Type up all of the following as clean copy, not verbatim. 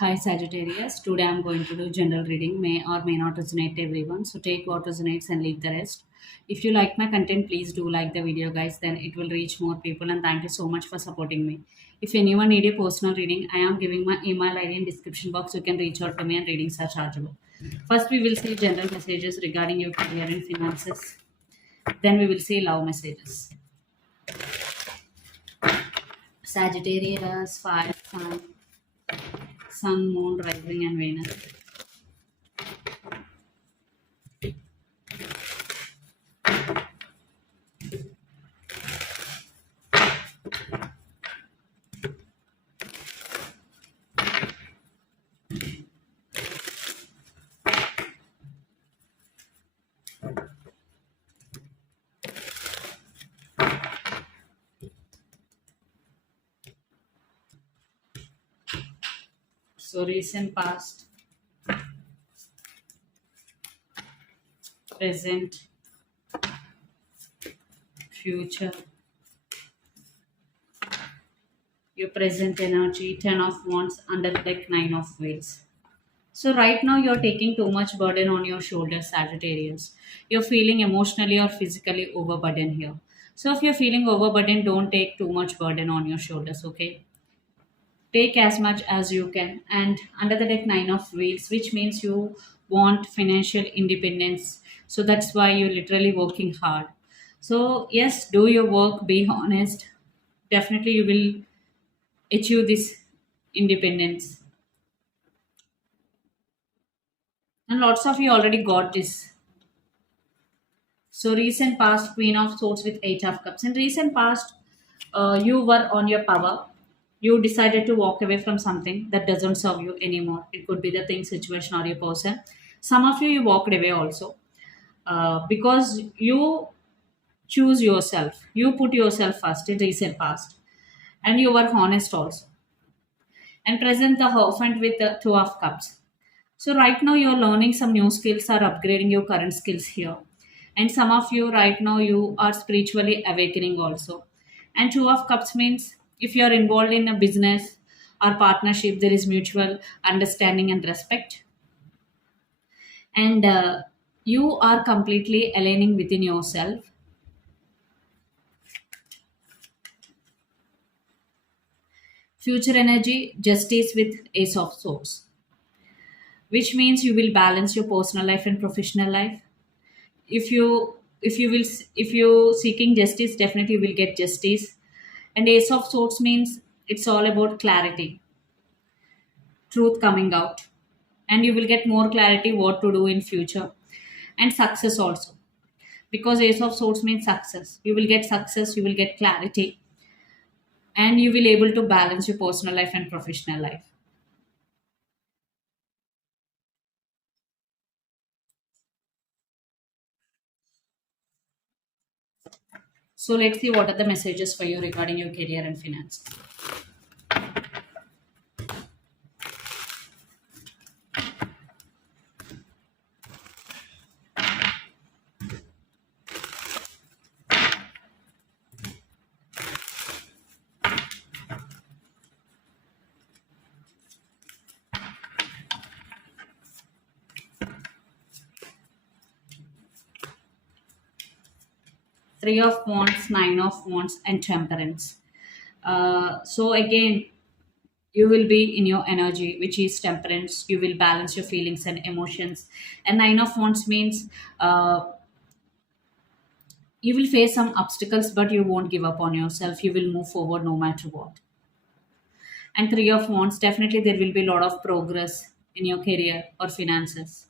Hi Sagittarius, today I'm going to do general reading, may or may not resonate to everyone. So take what resonates and leave the rest. If you like my content, please do like the video, guys, then it will reach more people. And thank you so much for supporting me. If anyone need a personal reading, I am giving my email ID in description box. You can reach out to me and readings are chargeable. First, we will see general messages regarding your career and finances. Then we will see love messages. Sagittarius, fire, sun, moon, rising, and Venus. So recent past, present, future, your present energy, 10 of wands, under the deck, 9 of wheels. So right now you're taking too much burden on your shoulders, Sagittarius. You're feeling emotionally or physically overburdened here. So if you're feeling overburdened, don't take too much burden on your shoulders, okay? Take as much as you can. And under the deck, 9 of wheels, which means you want financial independence. So that's why you're literally working hard. So yes, do your work, be honest. Definitely you will achieve this independence. And lots of you already got this. So recent past, Queen of Swords with Eight of Cups. In recent past, you were on your power. You decided to walk away from something that doesn't serve you anymore. It could be the thing, situation, or your person. Some of you walked away also because you choose yourself. You put yourself first in recent past, and you were honest also. And present the Hierophant with the Two of Cups. So right now you're learning some new skills or upgrading your current skills here. And some of you right now you are spiritually awakening also. And Two of Cups means if you're involved in a business or partnership, there is mutual understanding and respect. And you are completely aligning within yourself. Future energy, justice with Ace of Swords, which means you will balance your personal life and professional life. If you seeking justice, definitely you will get justice. And Ace of Swords means it's all about clarity, truth coming out, and you will get more clarity what to do in future. And success also, because Ace of Swords means success. You will get success, you will get clarity, and you will able to balance your personal life and professional life. So let's see what are the messages for you regarding your career and finance. Three of Wands, Nine of Wands, and Temperance. So again, you will be in your energy, which is temperance. You will balance your feelings and emotions. And Nine of Wands means you will face some obstacles, but you won't give up on yourself. You will move forward no matter what. And Three of Wands, definitely there will be a lot of progress in your career or finances.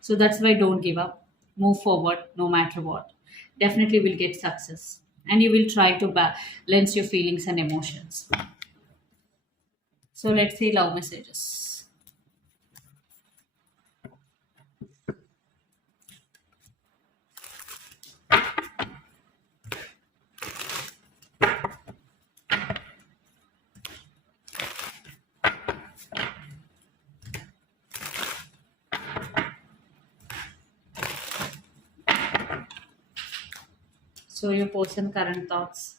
So that's why don't give up. Move forward no matter what. Definitely will get success. And you will try to balance your feelings and emotions. So let's see love messages. So your person current thoughts.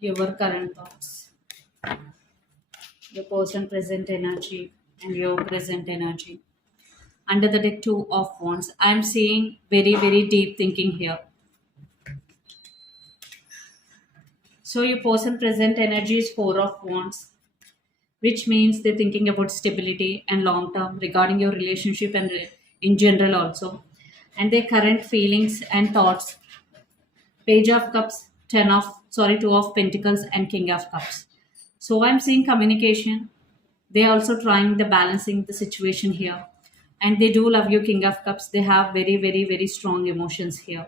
your current thoughts, your person present energy, and your present energy. Under the deck, two of wands. I'm seeing very, very deep thinking here. So your person present energy is four of wands, which means they're thinking about stability and long term regarding your relationship and in general also. And their current feelings and thoughts. Page of cups, two of pentacles, and king of cups. So I'm seeing communication. They're also trying the balancing the situation here. And they do love you, king of cups. They have very, very, very strong emotions here.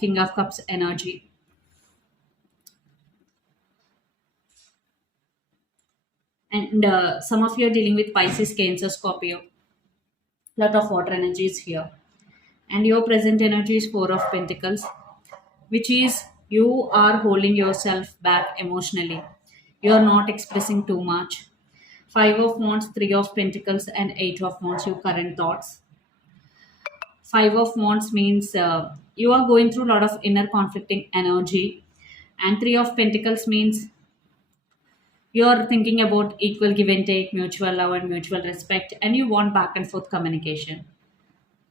King of cups energy. And some of you are dealing with Pisces, Cancer, Scorpio. Lot of water energy is here. And your present energy is four of pentacles, which is you are holding yourself back emotionally. You are not expressing too much. Five of wands, three of pentacles, and eight of wands, your current thoughts. Five of wands means you are going through a lot of inner conflicting energy. And three of pentacles means you are thinking about equal give and take, mutual love, and mutual respect, and you want back and forth communication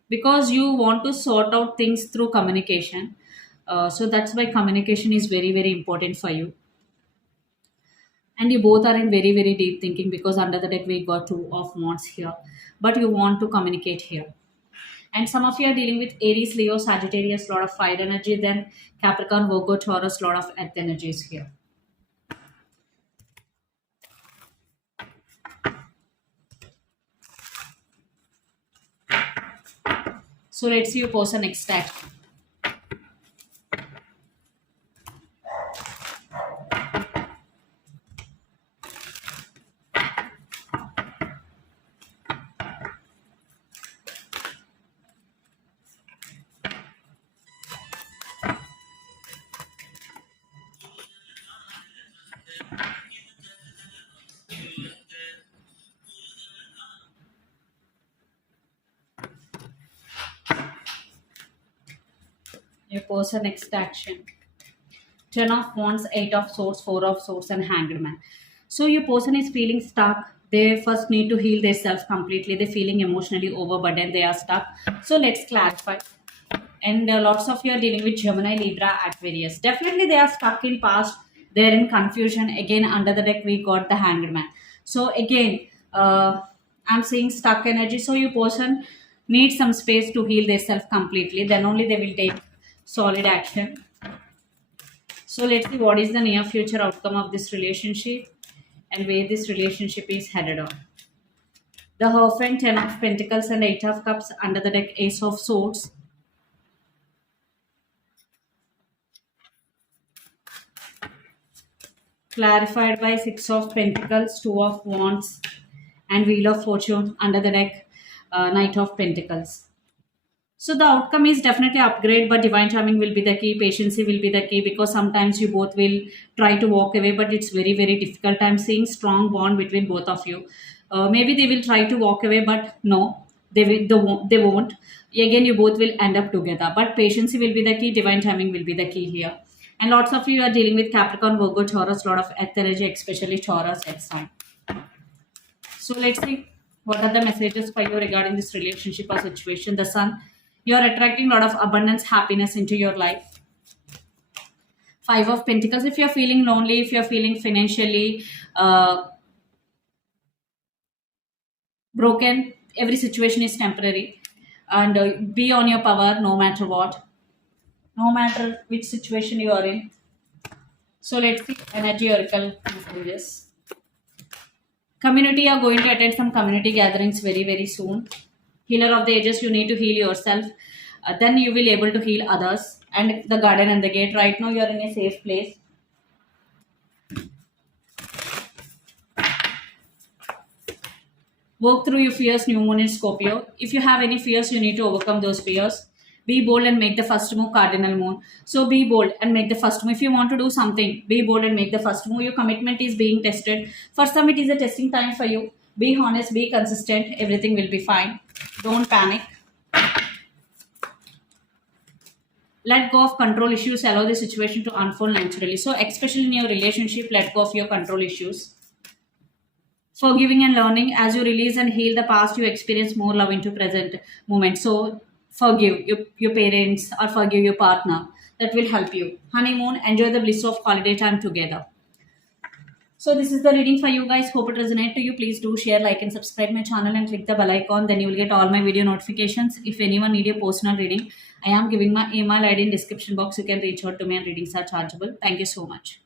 because you want to sort out things through communication. So that's why communication is very, very important for you. And you both are in very, very deep thinking because under the deck we got two of wands here, but you want to communicate here. And some of you are dealing with Aries, Leo, Sagittarius, lot of fire energy, then Capricorn, Virgo, Taurus, lot of earth energies here. So let's see your person next step. Your person next action. Ten of wands, eight of swords, four of swords, and hanged man. So your person is feeling stuck. They first need to heal themselves completely. They're feeling emotionally overburdened. They are stuck. So let's clarify. And lots of you are dealing with Gemini, Libra, Aquarius. Definitely they are stuck in past. They're in confusion. Again, under the deck we got the hanged man. So again, I'm seeing stuck energy. So your person needs some space to heal themselves completely. Then only they will take solid action. So let's see what is the near future outcome of this relationship and where this relationship is headed on. The Hierophant, Ten of Pentacles, and Eight of Cups. Under the deck, Ace of Swords. Clarified by Six of Pentacles, Two of Wands, and Wheel of Fortune. Under the deck, Knight of Pentacles. So the outcome is definitely upgrade, but divine timing will be the key. Patience will be the key because sometimes you both will try to walk away, but it's very, very difficult. I'm seeing strong bond between both of you. Maybe they will try to walk away, but no, they won't. Again, you both will end up together. But patience will be the key. Divine timing will be the key here. And lots of you are dealing with Capricorn, Virgo, Taurus, lot of earth energy, especially Taurus at sign. So let's see what are the messages for you regarding this relationship or situation. The Sun, you are attracting a lot of abundance, happiness into your life. Five of Pentacles, if you're feeling lonely, if you're feeling financially broken, every situation is temporary. And be on your power no matter what, no matter which situation you are in. So let's see energy oracle messages. Community, are going to attend some community gatherings very, very soon. Healer of the ages, you need to heal yourself. Then you will able to heal others. And the garden and the gate, right now you are in a safe place. Work through your fears, new moon in Scorpio. If you have any fears, you need to overcome those fears. Be bold and make the first move, cardinal moon. So be bold and make the first move. If you want to do something, be bold and make the first move. Your commitment is being tested. For some, it is a testing time for you. Be honest, be consistent. Everything will be fine. Don't panic. Let go of control issues, allow the situation to unfold naturally. So, especially in your relationship, let go of your control issues. Forgiving and learning, as you release and heal the past, you experience more love into present moment. So, forgive your parents or forgive your partner. That will help you. Honeymoon, enjoy the bliss of holiday time together. So this is the reading for you guys. Hope it resonates to you. Please do share, like, and subscribe my channel and click the bell icon. Then you will get all my video notifications. If anyone need a personal reading, I am giving my email ID in description box. You can reach out to me and readings are chargeable. Thank you so much.